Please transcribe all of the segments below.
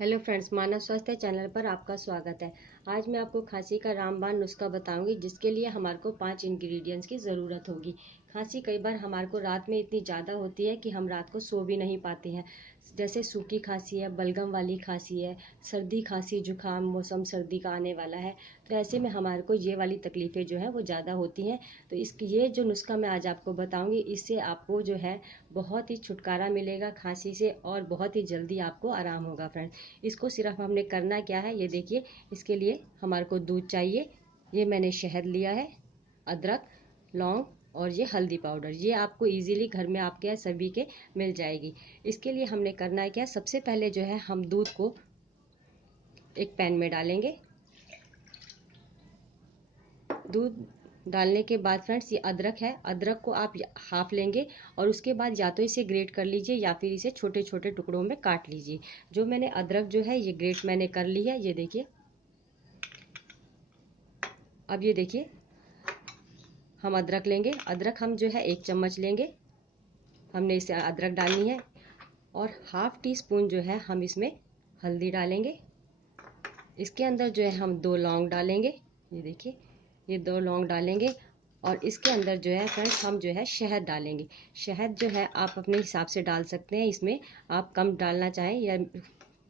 Hello friends, मानव स्वास्थ्य channel पर आपका स्वागत है। आज मैं आपको खांसी का रामबाण नुस्खा बताऊंगी, जिसके लिए हमारे को 5 इंग्रेडिएंट्स की ज़रूरत होगी। खांसी कई बार हमारे को रात में इतनी ज़्यादा होती है कि हम रात को सो भी नहीं पाते हैं। जैसे सूखी खांसी है, बलगम वाली खांसी है, सर्दी खांसी जुकाम, मौसम सर्दी का आने वाला है, तो ऐसे में हमारे को ये वाली तकलीफ़ें जो है वो ज़्यादा होती हैं। तो ये जो नुस्खा मैं आज आपको बताऊँगी, इससे आपको जो है बहुत ही छुटकारा मिलेगा खांसी से और बहुत ही जल्दी आपको आराम होगा फ्रेंड्स। इसको सिर्फ हमने करना क्या है, ये देखिए। इसके लिए हमारे को दूध चाहिए, ये मैंने शहद लिया है, अदरक, लौंग और ये हल्दी पाउडर। ये आपको इजीली घर में आपके यहाँ सभी के मिल जाएगी। इसके लिए हमने करना है क्या, सबसे पहले जो है हम दूध को एक पैन में डालेंगे। दूध डालने के बाद फ्रेंड्स, ये अदरक है, अदरक को आप हाफ लेंगे और उसके बाद या तो इसे ग्रेट कर लीजिए या फिर इसे छोटे छोटे टुकड़ों में काट लीजिए। जो मैंने अदरक जो है ये ग्रेट मैंने कर ली है, ये देखिए। अब ये देखिए, हम अदरक लेंगे, अदरक हम जो है 1 चम्मच लेंगे, हमने इसे अदरक डालनी है। और हाफ टी स्पून जो है हम इसमें हल्दी डालेंगे। इसके अंदर जो है हम 2 लौंग डालेंगे, ये देखिए, ये 2 लौंग डालेंगे। और इसके अंदर जो है फ्रेंड्स हम जो है शहद डालेंगे। शहद जो है आप अपने हिसाब से डाल सकते हैं, इसमें आप कम डालना चाहें या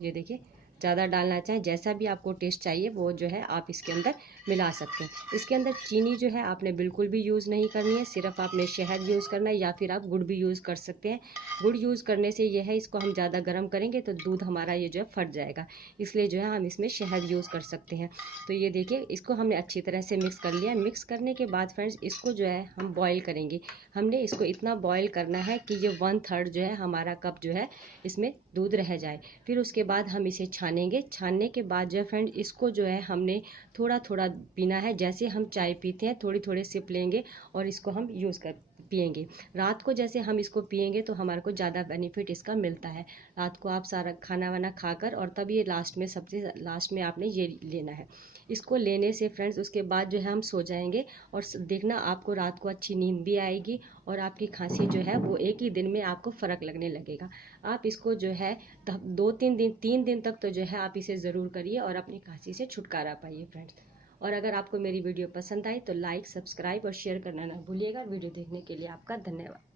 ये देखिए ज़्यादा डालना चाहें, जैसा भी आपको टेस्ट चाहिए वो जो है आप इसके अंदर मिला सकते हैं। इसके अंदर चीनी जो है आपने बिल्कुल भी यूज़ नहीं करनी है, सिर्फ आपने शहद यूज़ करना है या फिर आप गुड़ भी यूज़ कर सकते हैं। गुड़ यूज़ करने से ये है, इसको हम ज़्यादा गर्म करेंगे तो दूध हमारा ये जो है फट जाएगा, इसलिए जो है हम इसमें शहद यूज़ कर सकते हैं। तो ये देखिए, इसको हमने अच्छी तरह से मिक्स कर लिया। मिक्स करने के बाद फ्रेंड्स, इसको जो है हम बॉईल करेंगे। हमने इसको इतना बॉईल करना है कि ये 1/3 जो है हमारा कप जो है इसमें दूध रह जाए। फिर उसके बाद हम इसे छानेंगे। छानने के बाद जो है फ्रेंड, इसको जो है हमने थोड़ा थोड़ा पीना है, जैसे हम चाय पीते हैं, थोड़ी थोड़ी सिप लेंगे और इसको हम यूज़ कर पियेंगे। रात को जैसे हम इसको पियेंगे तो हमारे को ज़्यादा बेनिफिट इसका मिलता है। रात को आप सारा खाना वाना खाकर और तब ये लास्ट में, सबसे लास्ट में आपने ये लेना है। इसको लेने से फ्रेंड्स उसके बाद जो है हम सो जाएंगे और देखना आपको रात को अच्छी नींद भी आएगी और आपकी खांसी जो है वो एक ही दिन में आपको फ़र्क लगने लगेगा। आप इसको जो है 2-3 दिन, 3 दिन तक तो जो है आप इसे ज़रूर करिए और अपनी खांसी से छुटकारा पाइए फ्रेंड्स। और अगर आपको मेरी वीडियो पसंद आई तो लाइक, सब्सक्राइब और शेयर करना ना भूलिएगा। वीडियो देखने के लिए आपका धन्यवाद।